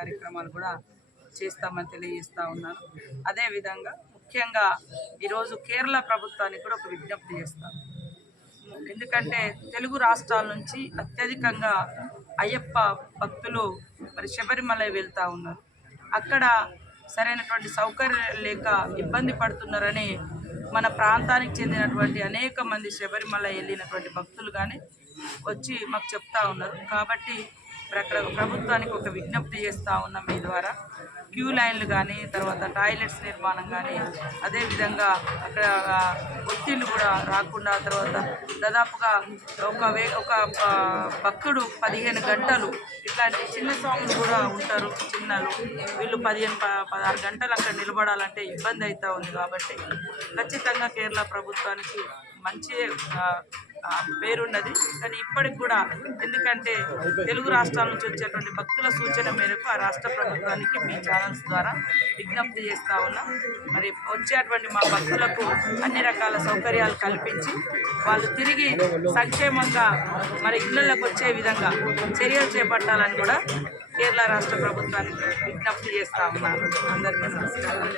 కార్యక్రమాలు కూడా చేస్తామని తెలియజేస్తూ ఉన్నాను. అదేవిధంగా ముఖ్యంగా ఈరోజు కేరళ ప్రభుత్వానికి కూడా ఒక విజ్ఞప్తి చేస్తాను. ఎందుకంటే తెలుగు రాష్ట్రాల నుంచి అత్యధికంగా అయ్యప్ప భక్తులు మరి శబరిమల వెళ్తూ ఉన్నారు. అక్కడ సరైనటువంటి సౌకర్యం లేక ఇబ్బంది పడుతున్నారని మన ప్రాంతానికి చెందినటువంటి అనేక మంది శబరిమల వెళ్ళినటువంటి భక్తులు కానీ వచ్చి మాకు చెప్తా ఉన్నారు. కాబట్టి అక్కడ ప్రభుత్వానికి ఒక విజ్ఞప్తి చేస్తూ ఉన్నాం మీ ద్వారా. క్యూ లైన్లు కానీ, తర్వాత టాయిలెట్స్ నిర్మాణం కానీ, అదేవిధంగా అక్కడ ఒత్తిళ్లు కూడా రాకుండా, తర్వాత దాదాపుగా ఒక భక్తుడు 15 గంటలు, ఇట్లాంటి చిన్న స్వాములు కూడా ఉంటారు చిన్నలు, వీళ్ళు 15-16 గంటలు అక్కడ నిలబడాలంటే ఇబ్బంది అవుతూ ఉంది. కాబట్టి ఖచ్చితంగా కేరళ ప్రభుత్వానికి మంచి పేరున్నది. కానీ ఇప్పటికి కూడా ఎందుకంటే తెలుగు రాష్ట్రాల నుంచి వచ్చేటువంటి భక్తుల సూచన మేరకు ఆ రాష్ట్ర ప్రభుత్వానికి మీ ఛానల్స్ ద్వారా విజ్ఞప్తి చేస్తూ ఉన్నాం. మరి వచ్చేటువంటి మా భక్తులకు అన్ని రకాల సౌకర్యాలు కల్పించి వాళ్ళు తిరిగి సంక్షేమంగా మరి ఇళ్లలోకి వచ్చే విధంగా చర్యలు చేపట్టాలని కూడా కేరళ రాష్ట్ర ప్రభుత్వానికి విజ్ఞప్తి చేస్తూ ఉన్నాను. అందరికీ నమస్కారం.